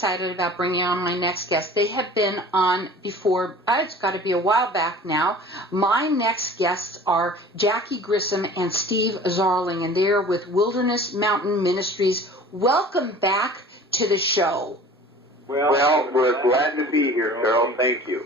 excited about bringing on my next guest. They have been on before. It's got to be a while back now. My next guests are Jackie Grissom and Steve Zarling, and they're with Wilderness Mountain Ministries. Welcome back to the show. Well, we're glad to be here, Carol. Thank you.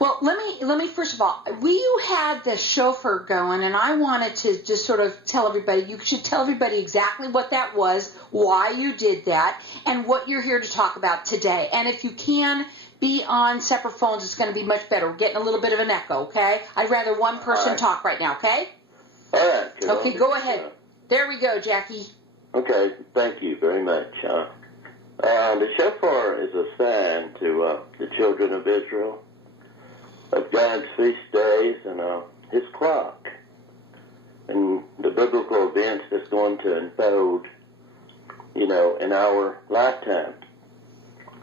Well, let me first of all, you had the chauffeur going, and I wanted to just sort of tell everybody, you should tell everybody exactly what that was, why you did that, and what you're here to talk about today. And if you can be on separate phones, it's going to be much better. We're getting a little bit of an echo, okay? I'd rather one person talk right now, okay? All right. Okay, go ahead. There we go, Jackie. Okay, thank you very much. The shofar is a sign to the children of Israel of God's feast days and his clock and the biblical events that's going to unfold, in our lifetime.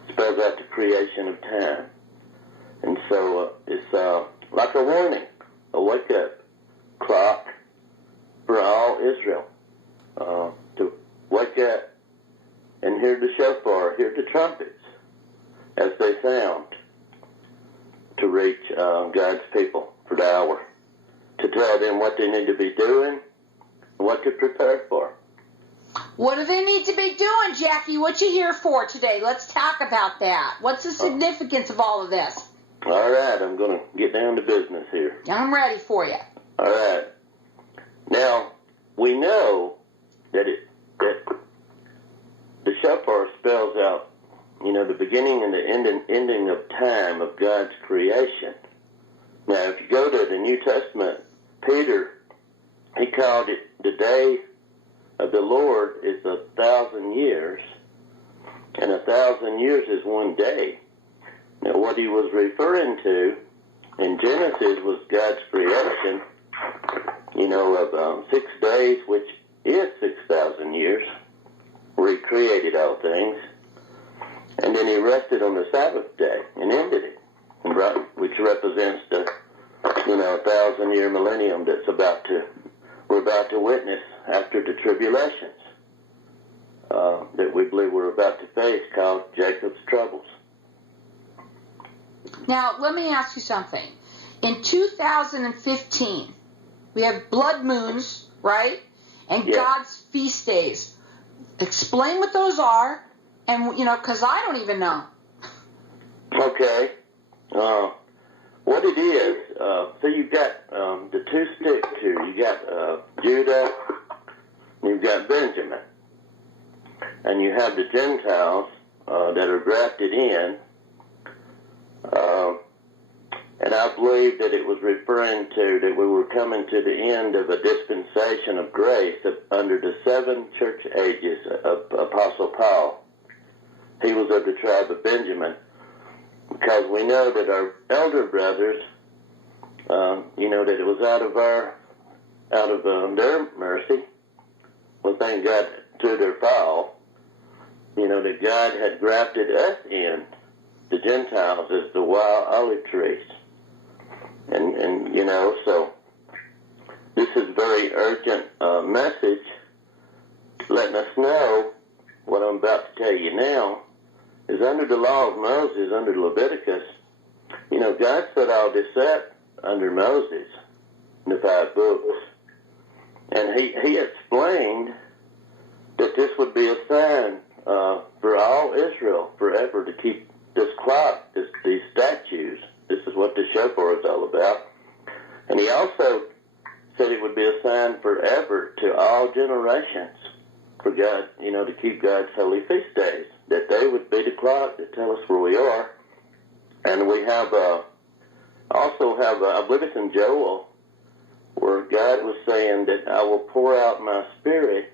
It spells out the creation of time. And so it's like a warning, a wake-up clock for all Israel to wake up and hear the shofar, hear the trumpets as they sound, to reach God's people for the hour, to tell them what they need to be doing, what to prepare for. What do they need to be doing, Jackie? What you here for today? Let's talk about that. What's the significance of all of this? All right, I'm going to get down to business here. I'm ready for you. All right. Now, we know that the shofar spells out, the beginning and the ending of time of God's creation. Now, if you go to the New Testament, Peter, he called it the day of the Lord is 1,000 years, and 1,000 years is one day. Now, what he was referring to in Genesis was God's creation, of 6 days, which is 6,000 years, where he created all things. And then he rested on the Sabbath day and ended it, which represents the, 1,000-year millennium we're about to witness after the tribulations that we believe we're about to face, called Jacob's troubles. Now, let me ask you something. In 2015, we have blood moons, right? And yes. God's feast days. Explain what those are. And, because I don't even know. Okay. What it is, so you've got the two sticks here. You got Judah, and you've got Benjamin. And you have the Gentiles that are grafted in. And I believe that it was referring to that we were coming to the end of a dispensation of grace under the 7 church ages of Apostle Paul. He was of the tribe of Benjamin, because we know that our elder brothers, that it was out of their mercy, well, thank God, through their fall, that God had grafted us in, the Gentiles, as the wild olive trees. And so this is a very urgent message letting us know what I'm about to tell you now is under the law of Moses, under Leviticus, God set all this up under Moses in the 5 books. And he explained that this would be a sign for all Israel forever to keep this clock, these statues. This is what the shofar is all about. And he also said it would be a sign forever to all generations for God, to keep God's holy feast days, that they would be the clock that tell us where we are. And we have I believe it's in Joel, where God was saying that I will pour out my spirit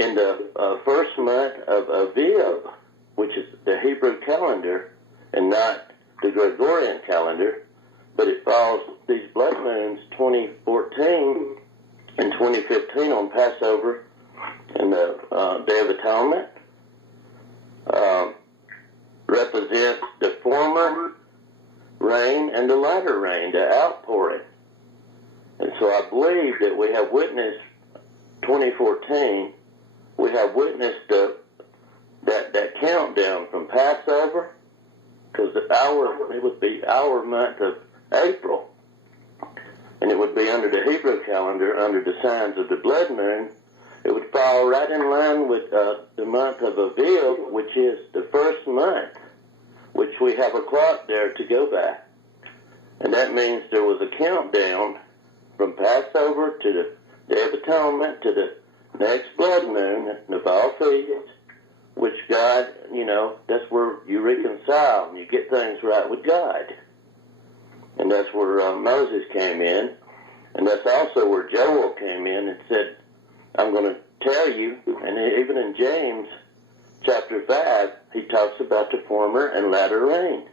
in the first month of Aviv, which is the Hebrew calendar and not the Gregorian calendar, but it falls these blood moons 2014 and 2015 on Passover and the Day of Atonement represents the former rain and the latter rain, the outpouring. And so I believe that we have witnessed 2014, we have witnessed the that countdown from Passover, because it would be our month of April, and it would be under the Hebrew calendar, under the signs of the blood moon. It would fall right in line with the month of Aviv, which is the first month, which we have a clock there to go by. And that means there was a countdown from Passover to the Day of Atonement to the next blood moon, the fall feast, which God, that's where you reconcile and you get things right with God. And that's where Moses came in. And that's also where Joel came in and said, I'm going to tell you, and even in James chapter 5, he talks about the former and latter rain,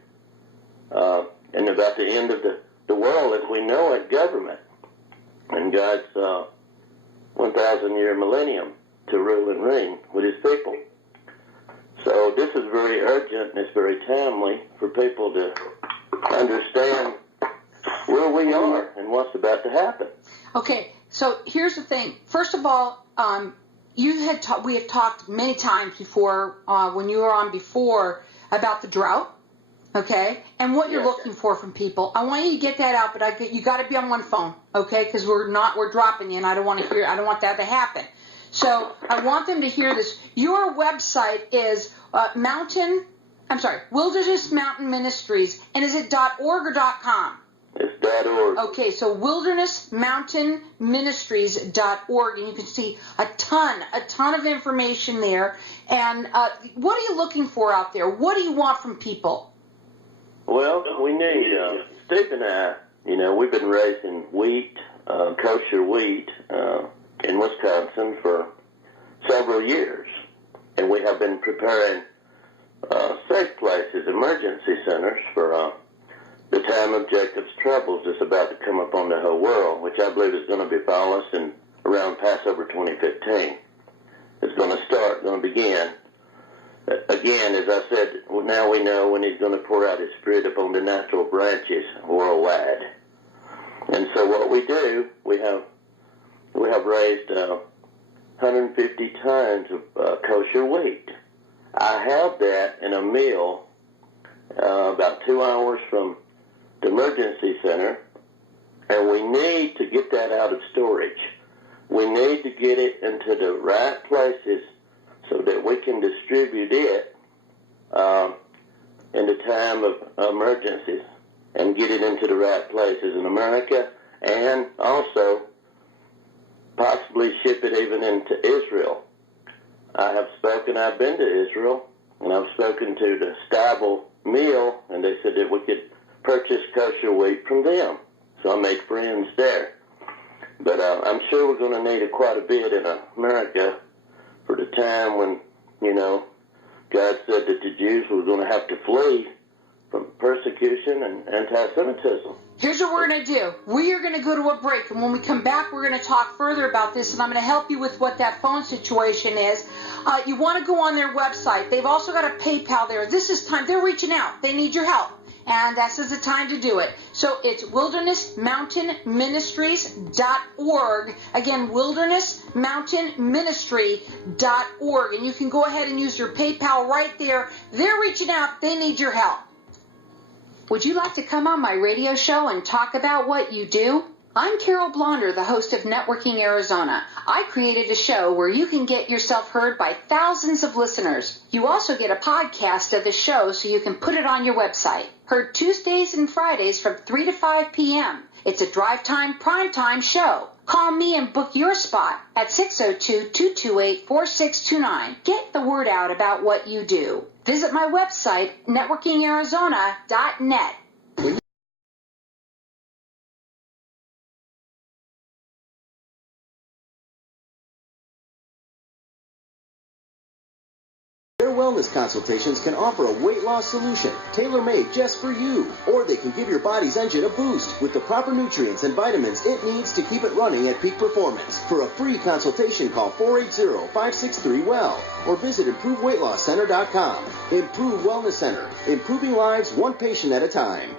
and about the end of the world as we know it, government, and God's 1,000-year millennium to rule and reign with his people. So this is very urgent and it's very timely for people to understand where we are and what's about to happen. Okay, so here's the thing. First of all, we have talked many times before when you were on before about the drought, okay, and what you're looking for from people. I want you to get that out, but you got to be on one phone, okay, because we're dropping you, and I don't want that to happen. So I want them to hear this. Your website is Wilderness Mountain Ministries, and is it .org or .com? It's .org. Okay, so wildernessmountainministries.org, and you can see a ton of information there. And what are you looking for out there? What do you want from people? Well, we need, Steve and I, we've been raising wheat, kosher wheat, in Wisconsin for several years. And we have been preparing safe places, emergency centers for the time of Jacob's troubles is about to come upon the whole world, which I believe is going to befall us in around Passover 2015. It's going to begin. Again, as I said, now we know when he's going to pour out his Spirit upon the natural branches worldwide. And so what we do, we have raised 150 tons of kosher wheat. I have that in a mill about 2 hours from the emergency center, and we need to get that out of storage. We need to get it into the right places so that we can distribute it in the time of emergencies and get it into the right places in America, and also possibly ship it even into Israel. I've been to Israel, and I've spoken to the Stabile mill, and they said that we could purchase kosher wheat from them. So I made friends there. But I'm sure we're going to need quite a bit in America for the time when, God said that the Jews were going to have to flee from persecution and anti-Semitism. Here's what we're going to do. We are going to go to a break, and when we come back, we're going to talk further about this, and I'm going to help you with what that phone situation is. You want to go on their website. They've also got a PayPal there. This is time. They're reaching out. They need your help, and this is the time to do it. So it's wildernessmountainministries.org. Again, wildernessmountainministry.org, and you can go ahead and use your PayPal right there. They're reaching out. They need your help. Would you like to come on my radio show and talk about what you do? I'm Carol Blonder, the host of Networking Arizona. I created a show where you can get yourself heard by thousands of listeners. You also get a podcast of the show so you can put it on your website. Heard Tuesdays and Fridays from 3 to 5 p.m. It's a drive time, prime time show. Call me and book your spot at 602-228-4629. Get the word out about what you do. Visit my website, networkingarizona.net. Their wellness consultations can offer a weight loss solution tailor-made just for you, or they can give your body's engine a boost with the proper nutrients and vitamins it needs to keep it running at peak performance. For a free consultation, call 480-563-WELL or visit ImproveWeightLossCenter.com. Improve Wellness Center, improving lives one patient at a time.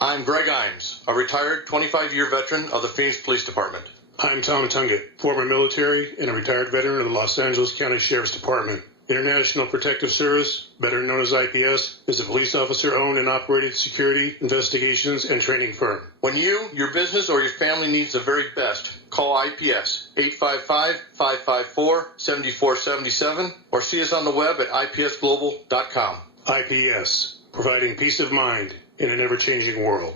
I'm Greg Imes, a retired 25-year veteran of the Phoenix Police Department. I'm Tom Tungett, former military and a retired veteran of the Los Angeles County Sheriff's Department. International Protective Service, better known as IPS, is a police officer-owned and operated security, investigations, and training firm. When you, your business, or your family needs the very best, call IPS 855-554-7477 or see us on the web at ipsglobal.com. IPS, providing peace of mind in an ever-changing world.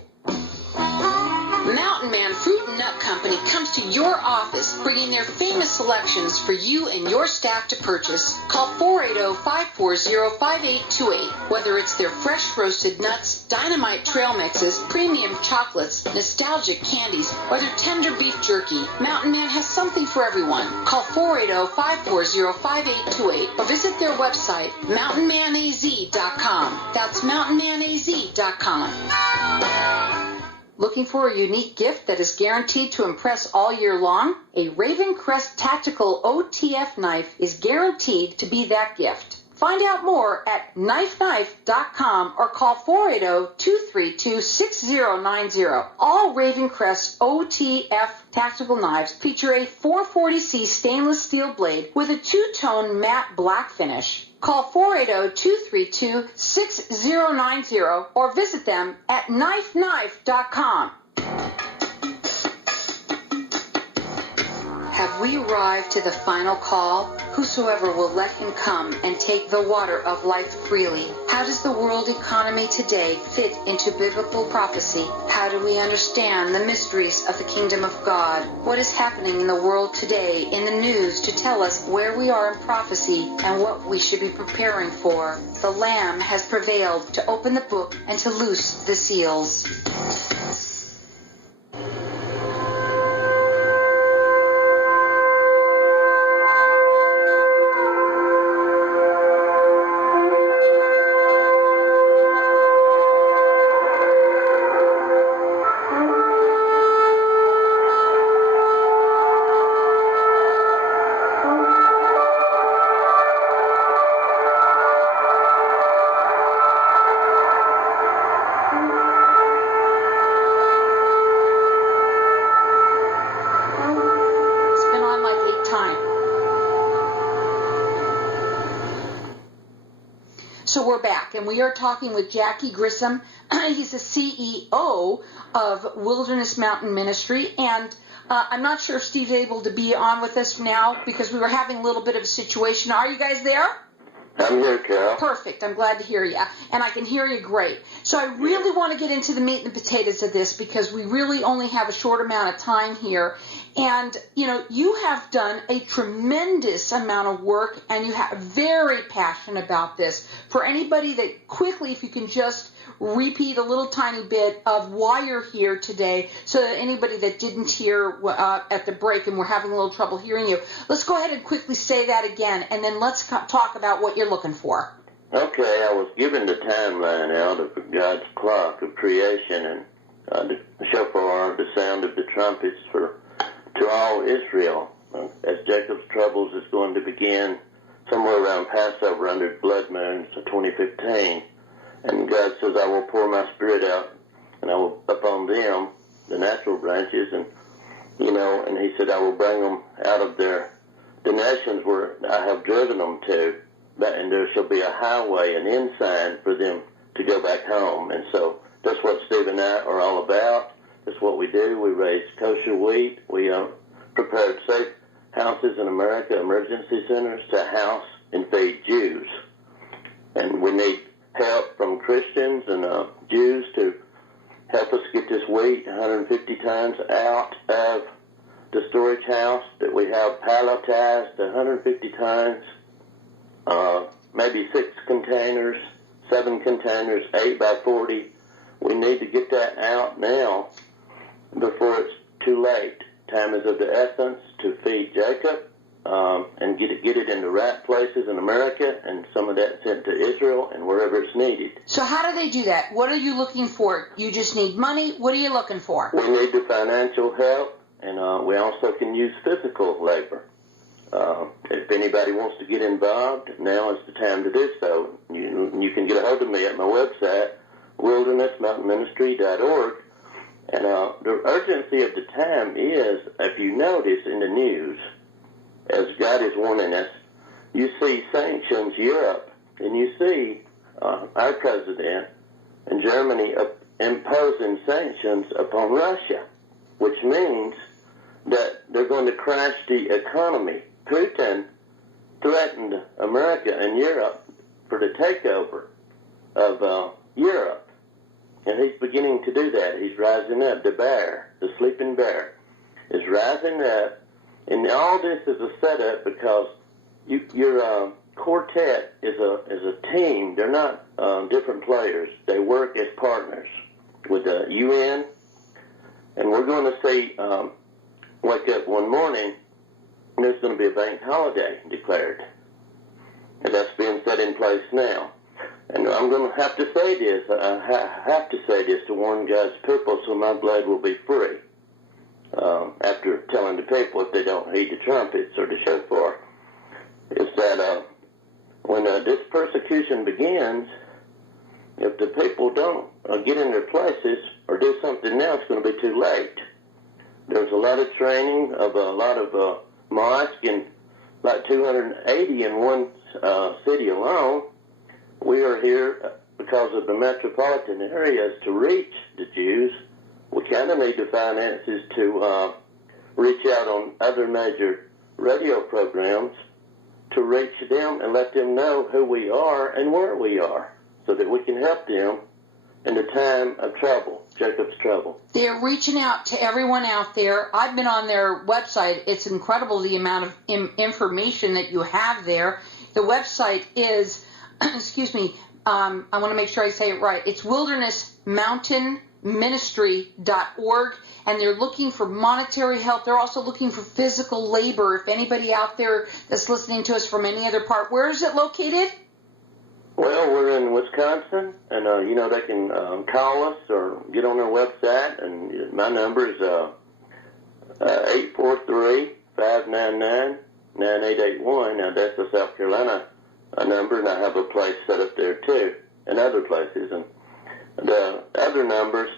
Mountain Man Fruit and Nut Company comes to your office, bringing their famous selections for you and your staff to purchase. Call 480-540-5828. Whether it's their fresh roasted nuts, dynamite trail mixes, premium chocolates, nostalgic candies, or their tender beef jerky, Mountain Man has something for everyone. Call 480-540-5828 or visit their website, mountainmanaz.com. That's mountainmanaz.com. Looking for a unique gift that is guaranteed to impress all year long? A Raven Crest Tactical OTF knife is guaranteed to be that gift. Find out more at knifeknife.com or call 480-232-6090. All Raven Crest OTF tactical knives feature a 440C stainless steel blade with a two-tone matte black finish. Call 480-232-6090 or visit them at knifeknife.com. Have we arrived to the final call? Whosoever will let him come and take the water of life freely. How does the world economy today fit into biblical prophecy? How do we understand the mysteries of the kingdom of God? What is happening in the world today in the news to tell us where we are in prophecy and what we should be preparing for? The Lamb has prevailed to open the book and to loose the seals. So we're back, and we are talking with Jackie Grissom. He's the CEO of Wilderness Mountain Ministry, and I'm not sure if Steve's able to be on with us now because we were having a little bit of a situation. Are you guys there? I'm here, Carol. Perfect. I'm glad to hear you, and I can hear you great. So I really want to get into the meat and the potatoes of this because we really only have a short amount of time here. And, you know, you have done a tremendous amount of work, and you have very passionate about this. For anybody that quickly, if you can just repeat a little tiny bit of why you're here today, so that anybody that didn't hear at the break and we're having a little trouble hearing you, let's go ahead and quickly say that again, and then let's talk about what you're looking for. Okay, I was given the timeline out of God's clock of creation and the shofar, the sound of the trumpets to all Israel, as Jacob's troubles is going to begin somewhere around Passover under blood moons of 2015. And God says, I will pour my spirit out, and I will upon them, the natural branches, and, you know, and he said, I will bring them out of the nations where I have driven them to, and there shall be a highway, an ensign for them to go back home. And so that's what Steve and I are all about. That's what we do. We raise kosher wheat. We prepared safe houses in America, emergency centers, to house and feed Jews. And we need help from Christians and Jews to help us get this wheat 150 tons out of the storage house that we have palletized, 150 tons, maybe 6 containers, 7 containers, 8 by 40. We need to get that out now before it's too late. Time is of the essence to feed Jacob and get it in the right places in America, and some of that sent to Israel and wherever it's needed. So how do they do that? What are you looking for? You just need money? What are you looking for? We need the financial help, and we also can use physical labor. If anybody wants to get involved, now is the time to do so. You can get a hold of me at my website, wildernessmountainministry.org. And the urgency of the time is, if you notice in the news, as God is warning us, you see sanctions Europe, and you see our president in Germany imposing sanctions upon Russia, which means that they're going to crash the economy. Putin threatened America and Europe for the takeover of Europe, and he's beginning to do that. He's rising up. The bear, the sleeping bear, is rising up, and all this is a setup because your quartet is a team. They're not different players. They work as partners with the UN, and we're going to see. Wake up one morning, and there's going to be a bank holiday declared. And that's being set in place now. And I'm going to have to say this. I have to say this to warn God's people so my blood will be free. After telling the people if they don't heed the trumpets or the shofar, is that when this persecution begins, if the people don't get in their places or do something now, it's going to be too late. There's a lot of training of a lot of mosques, and like 280 in one city alone. We are here because of the metropolitan areas to reach the Jews. We kind of need the finances to reach out on other major radio programs to reach them and let them know who we are and where we are so that we can help them in the time of trouble, Jacob's trouble. They're reaching out to everyone out there. I've been on their website. It's incredible the amount of information that you have there. The website is, excuse me, I want to make sure I say it right. It's wildernessmountainministry.org, and they're looking for monetary help. They're also looking for physical labor. If anybody out there that's listening to us from any other part, where is it located? Well, we're in Wisconsin, and, they can call us or get on our website, and my number is 843-599-9881. Now, that's the South Carolina number, and I have a place set up there, too, and other places. And the other number is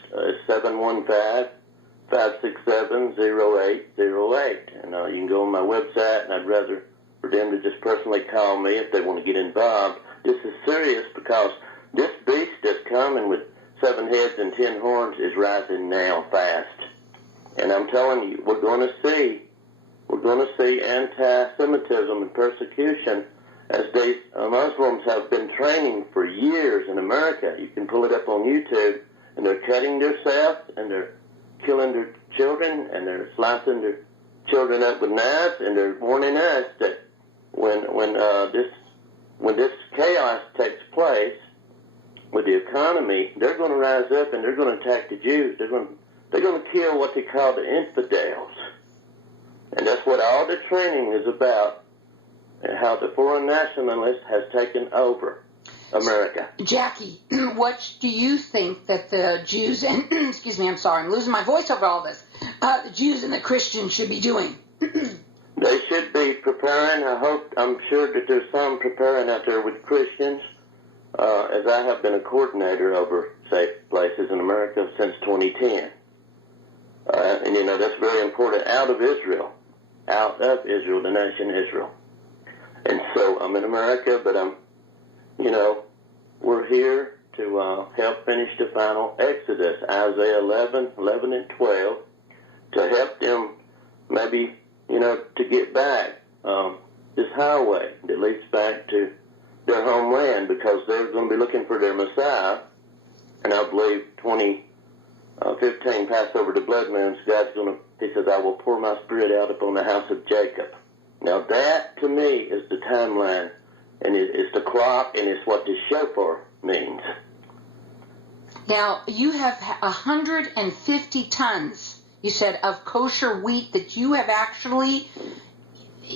715-567-0808. And you can go on my website, and I'd rather for them to just personally call me if they want to get involved. This is serious because this beast that's coming with 7 heads and 10 horns is rising now fast. And I'm telling you, we're going to see anti-Semitism and persecution as these Muslims have been training for years in America. You can pull it up on YouTube, and they're cutting themselves, and they're killing their children, and they're slicing their children up with knives, and they're warning us that when this chaos takes place with the economy, they're going to rise up and they're going to attack the Jews. They're going to kill what they call the infidels. And that's what all the training is about, and how the foreign nationalist has taken over America. Jackie, what do you think that the Jews and, excuse me, I'm sorry, I'm losing my voice over all this, the Jews and the Christians should be doing? They should be preparing. I'm sure that there's some preparing out there with Christians, as I have been a coordinator over safe places in America since 2010. And that's very important, out of Israel, the nation Israel. And so I'm in America, but we're here to help finish the final Exodus, Isaiah 11 and 12, to help them maybe to get back this highway that leads back to their homeland, because they're going to be looking for their Messiah. And I believe 2015 Passover to Blood Moons, He says, I will pour my spirit out upon the house of Jacob. Now that, to me, is the timeline, and it's the clock, and it's what the shofar means. Now, you have 150 tons, you said, of kosher wheat that you have actually...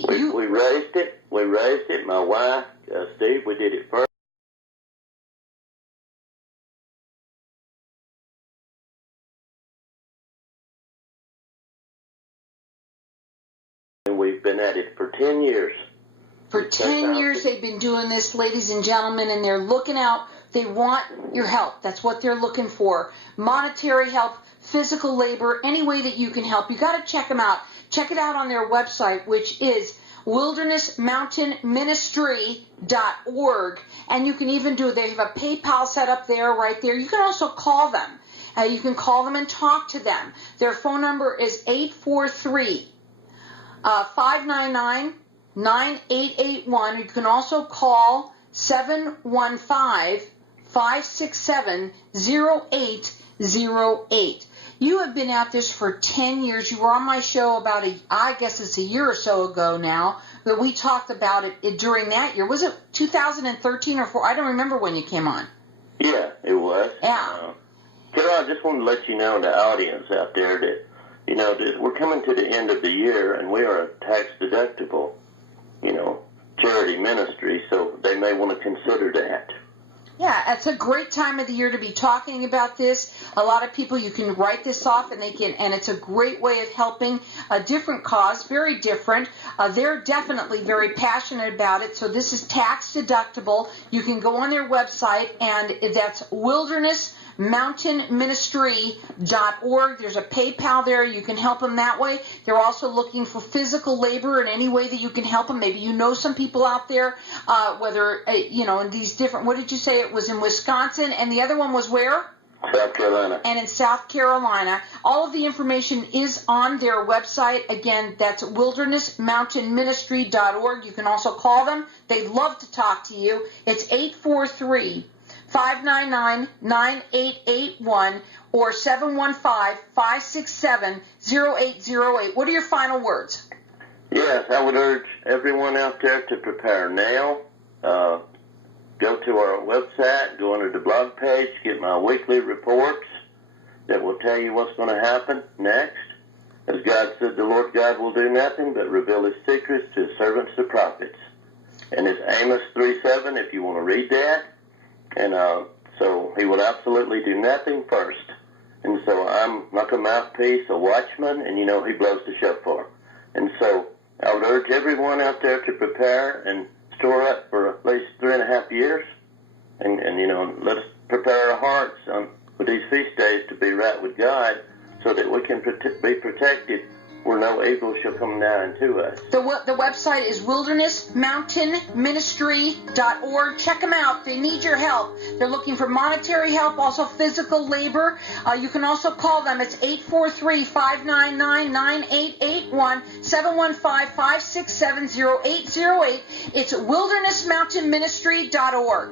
We raised it. My wife, Steve, we did it first. And we've been at it for 10 years. For 10 years they've been doing this, ladies and gentlemen, and they're looking out. They want your help. That's what they're looking for. Monetary help, physical labor, any way that you can help. You got to check them out. Check it out on their website, which is wildernessmountainministry.org. And you can even they have a PayPal set up there, right there. You can also call them. You can call them and talk to them. Their phone number is 843-599-9881. You can also call 715-567-0808. You have been at this for 10 years. You were on my show I guess it's a year or so ago now, that we talked about it during that year. Was it 2013 or 4? I don't remember when you came on. Yeah, it was. Yeah. Carol, I just want to let you know, in the audience out there, that, that we're coming to the end of the year, and we are a tax-deductible, charity ministry, so they may want to consider that. Yeah, it's a great time of the year to be talking about this. A lot of people, you can write this off, and it's a great way of helping a different cause, very different. They're definitely very passionate about it, so this is tax deductible. You can go on their website, and that's wildernessmountainministry.org. There's a PayPal there. You can help them that way. They're also looking for physical labor in any way that you can help them. Maybe you know some people out there, whether, in these different, what did you say? It was in Wisconsin, and the other one was where? South Carolina. And in South Carolina. All of the information is on their website. Again, that's wildernessmountainministry.org. You can also call them. They'd love to talk to you. It's 843-599-9881 or 715-567-0808. What are your final words? Yes, I would urge everyone out there to prepare now. Go to our website, go under the blog page, get my weekly reports that will tell you what's going to happen next. As God said, the Lord God will do nothing but reveal his secrets to his servants, the prophets. And it's Amos 3:7, if you want to read that. And so he will absolutely do nothing first. And so I'm like a mouthpiece, a watchman, and he blows the shofar. And so I would urge everyone out there to prepare and store up for at least 3.5 years. And let us prepare our hearts with these feast days to be right with God, so that we can be protected where no evil shall come nigh unto us. The website is wildernessmountainministry.org. Check them out. They need your help. They're looking for monetary help, also physical labor. You can also call them. It's 843-599-9881, 715-567-0808. It's wildernessmountainministry.org.